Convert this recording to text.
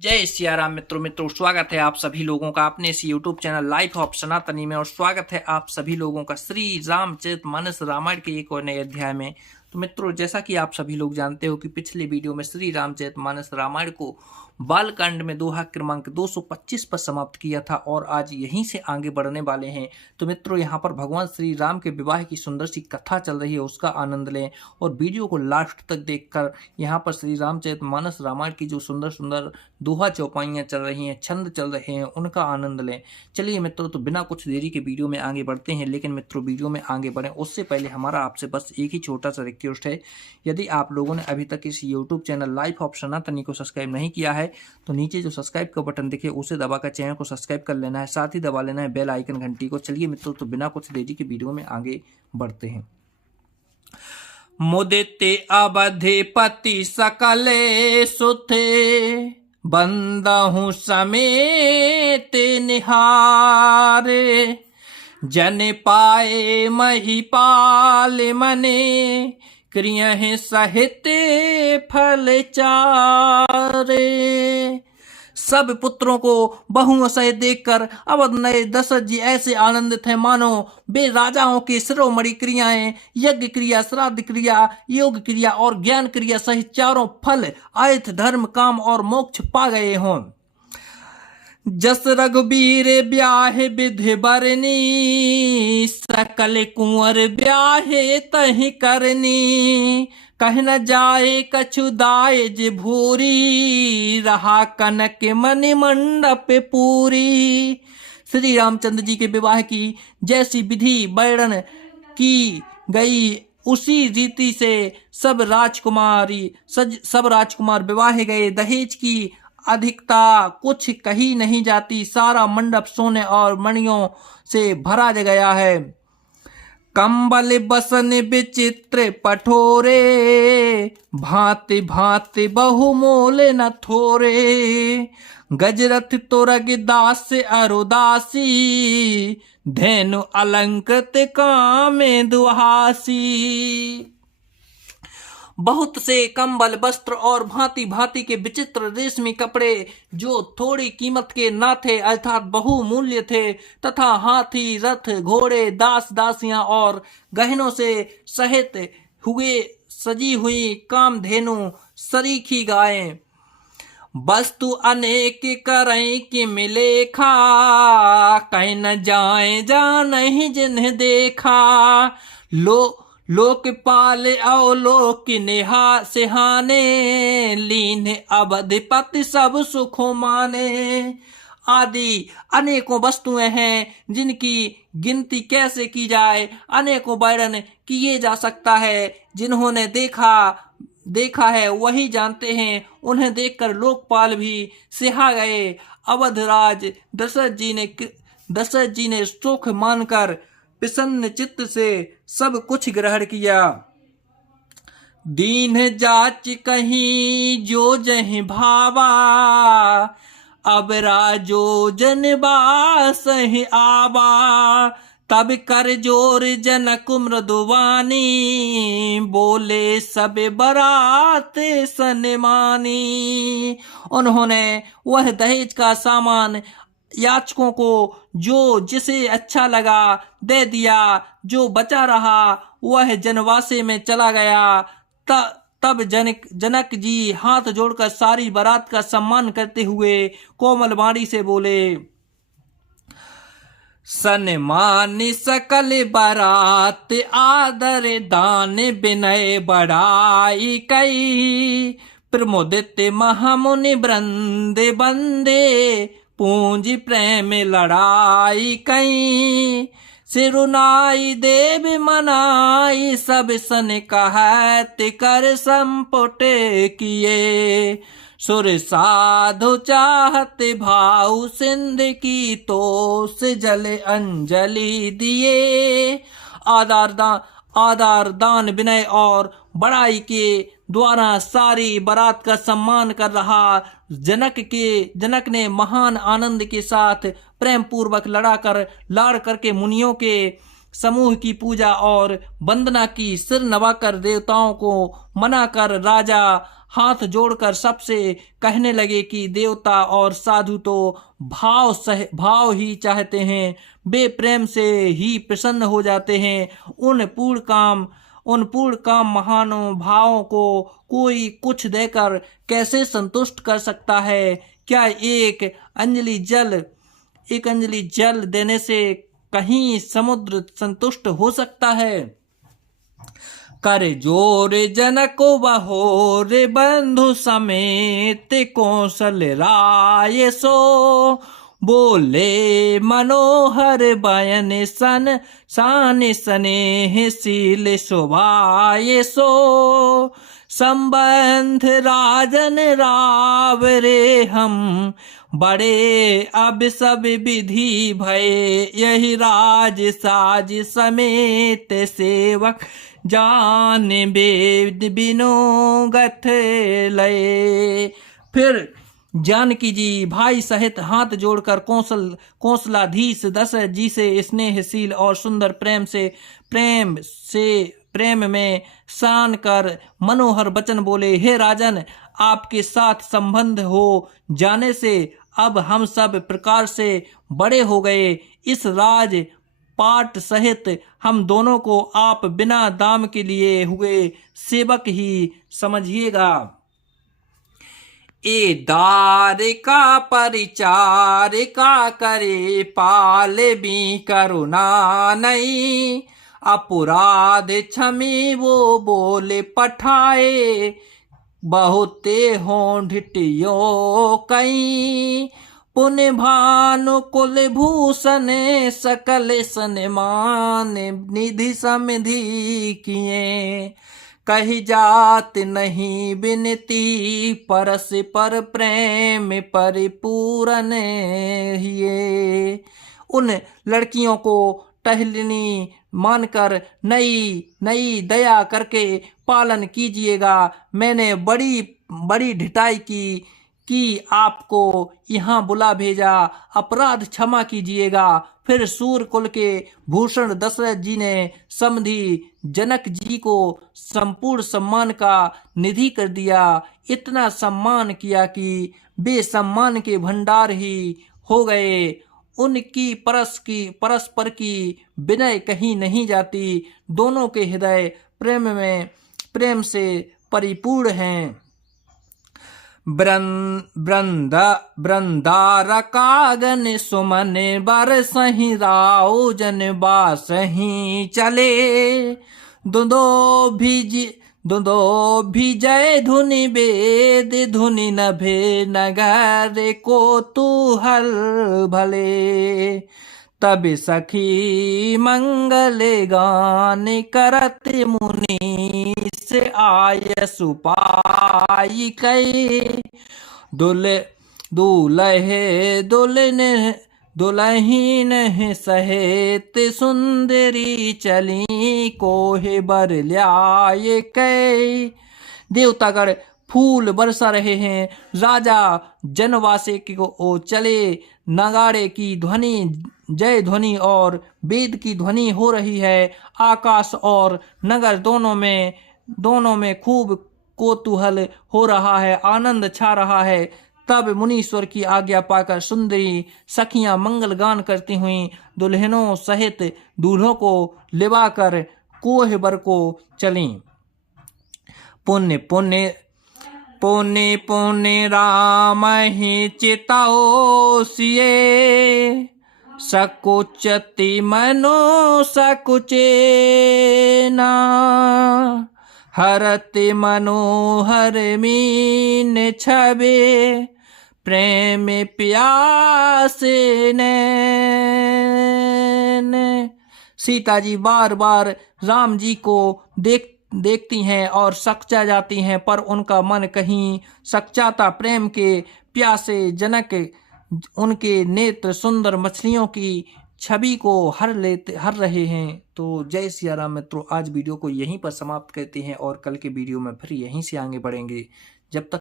जय सियाराम मित्रों स्वागत है आप सभी लोगों का अपने इस यूट्यूब चैनल लाइफ ऑफ सनातनी में। और स्वागत है आप सभी लोगों का श्री रामचरितमानस रामायण के एक और नए अध्याय में। तो मित्रों, जैसा कि आप सभी लोग जानते हो कि पिछले वीडियो में श्री रामचरितमानस रामायण को बालकांड में दोहा क्रमांक 225 पर समाप्त किया था और आज यहीं से आगे बढ़ने वाले हैं। तो मित्रों, यहाँ पर भगवान श्री राम के विवाह की सुंदर सी कथा चल रही है, उसका आनंद लें और वीडियो को लास्ट तक देखकर यहाँ पर श्री रामचरितमानस रामायण की जो सुंदर सुंदर दोहा चौपाइयाँ चल रही हैं, छंद चल रहे हैं, उनका आनंद लें। चलिए मित्रों, तो बिना कुछ देरी के वीडियो में आगे बढ़ते हैं। लेकिन मित्रों, वीडियो में आगे बढ़ें उससे पहले हमारा आपसे बस एक ही छोटा सा रिक्वेस्ट है। यदि आप लोगों ने अभी तक इस यूट्यूब चैनल लाइफ ऑफ सनातनी को सब्सक्राइब नहीं किया है तो नीचे जो सब्सक्राइब का बटन दिखे उसे दबाकर चैनल को सब्सक्राइब कर लेना है, साथ ही दबा लेना है बेल आइकन घंटी को। चलिए मित्रों, तो बिना कुछ देरी के वीडियो में आगे बढ़ते हैं। मुदिते अवधिपति सकले सुथे बंदहु समेत निहारे जन पाए महिपाल मने क्रिय सहित फल चारे। सब पुत्रों को बहुओं सहित देखकर अवध नए दशरथ जी ऐसे आनंदित हैं मानो वे राजाओं की शिरोमणि क्रियाएं यज्ञ क्रिया, श्राद्ध क्रिया, योग क्रिया और ज्ञान क्रिया सहित चारों फल अर्थ, धर्म, काम और मोक्ष पा गए हों। जस रघुबीर ब्याहे विधि बरनी सकल कुंवर ब्याहे तहि करनी कह न जाए कछु दायज भूरी रहा कनक मणि मंडप पूरी। श्री रामचंद्र जी के विवाह की जैसी विधि वर्णन की गई उसी रीति से सब राजकुमार विवाहे गए। दहेज की अधिकता कुछ कही नहीं जाती, सारा मंडप सोने और मणियों से भरा गया है। कंबल बसन विचित्र पठोरे भांति भांति बहुमोल न थोरे गजरथ तोरग दास अरुदासी धेनु अलंकृत कामे दुहासी। बहुत से कंबल, वस्त्र और भांति भांति के विचित्र रेशमी कपड़े जो थोड़ी कीमत के न थे अर्थात बहुमूल्य थे, तथा हाथी, रथ, घोड़े, दास दासियां और गहनों से सहित हुए सजी हुई कामधेनु सरीखी गायें। वस्तु अनेक करई कि मिले खा कहीं न जाए जा नहीं जिन्हें देखा लोकपाल अवलोक नेहा सिहाने लीन अवधिपति सब सुखों माने। आदि अनेकों वस्तुएं हैं जिनकी गिनती कैसे की जाए, अनेकों वर्णन किए जा सकता है। जिन्होंने देखा है वही जानते हैं, उन्हें देखकर लोकपाल भी सिहा गए। अवधराज दशरथ जी ने सुख मानकर प्रसन्न चित्त से सब कुछ ग्रहण किया। दीन जाच कहीं जो जहि भावा अब राजो जनबास ही आवा तब कर जोर जनक मृदुवानी बोले सब बरात सन्मानी। उन्होंने वह दहेज का सामान याचकों को जो जिसे अच्छा लगा दे दिया, जो बचा रहा वह जनवासे में चला गया। तब जनक जी हाथ जोड़कर सारी बारात का सम्मान करते हुए कोमल वाणी से बोले, सन्मानि सकल बारात आदर दान विनय बढ़ाई कई प्रमोदित महामुनि वृंद बंदे पूंजी प्रेम लड़ाई कई सिरुनाई देव मनाई सब सन कहत कर संपुट किए सुर साधु चाहत भाव सिंध की तोस जल अंजलि दिए। आदर दान विनय और बड़ाई के द्वारा सारी बारात का सम्मान कर रहा जनक ने महान आनंद के साथ प्रेम पूर्वक लाड़ करके मुनियों के समूह की पूजा और वंदना की। सिर नवाकर देवताओं को मनाकर राजा हाथ जोड़कर सबसे कहने लगे कि देवता और साधु तो भाव ही चाहते हैं, वे प्रेम से ही प्रसन्न हो जाते हैं। उन पूर्ण काम महानुभावों को कोई कुछ देकर कैसे संतुष्ट कर सकता है? क्या एक अंजलि जल देने से कहीं समुद्र संतुष्ट हो सकता है? कर जोर जनक बहोर बंधु समेत कौशल राय सो, बोले मनोहर बयन शान स्नेह शील शोभाय सो, संबंध राजन रावरे हम बड़े अब सब विधि भय, यही राज साज समेत सेवक जान वेद बिनो गथ लय। फिर जानकी जी भाई सहित हाथ जोड़कर कौशलाधीश दशरथ जी से स्नेहशील और सुंदर प्रेम में शान कर मनोहर वचन बोले, हे राजन, आपके साथ संबंध हो जाने से अब हम सब प्रकार से बड़े हो गए। इस राज पाट सहित हम दोनों को आप बिना दाम के लिए हुए सेवक ही समझिएगा। ए दार का परिचार का करे पाले भी करुणा नहीं, अपराध क्षमी वो बोले पठाए, बहुते हों ढिटियो कई, पुण्य भानु कुल भूषण सकल सन्मान निधि समधि किए, कही जात नहीं बिनती परस पर प्रेम परिपूर्ण हिये। उन लड़कियों को टहलनी मानकर नई दया करके पालन कीजिएगा। मैंने बड़ी ढिठाई की आपको यहाँ बुला भेजा, अपराध क्षमा कीजिएगा। फिर सूर्य कुल के भूषण दशरथ जी ने समधि जनक जी को संपूर्ण सम्मान का निधि कर दिया। इतना सम्मान किया कि वे सम्मान के भंडार ही हो गए। उनकी परस्पर की विनय कहीं नहीं जाती। दोनों के हृदय प्रेम से परिपूर्ण हैं। वृंदारकागन सुमन बर सही राव जन बासही चले, दुदो भी जय धुनि वेद धुनि नभे नगर को तूहल भले, तब सखी मंगल गान करत मुनि से आय सुपाई कई, दुलहीन सहेत सुंदरी चली कोहे बर ल्याय कई। देवतागण फूल बरसा रहे हैं। राजा जनवासे को चले। नगाड़े की ध्वनि, जय ध्वनि और वेद की ध्वनि हो रही है। आकाश और नगर दोनों में खूब कौतूहल हो रहा है, आनंद छा रहा है। तब मुनीश्वर की आज्ञा पाकर सुंदरी सखियां मंगल गान करती हुई दुल्हनों सहित दूल्हों को लिवाकर कोहबर को चलीं। पुण्य पुण्य पुण्य पुण्य राम ही चिताओसिए, सकुचति मनो सकुचेना, हरति मनोहर मीन छबे, प्रेम प्यासे नैन। सीता जी बार बार राम जी को देखती हैं और सकचा जाती हैं, पर उनका मन कहीं सकचाता। प्रेम के प्यासे जनक उनके नेत्र सुंदर मछलियों की छवि को हर रहे हैं। तो जय सिया राम मित्रों, आज वीडियो को यहीं पर समाप्त करते हैं और कल के वीडियो में फिर यहीं से आगे बढ़ेंगे। जब तक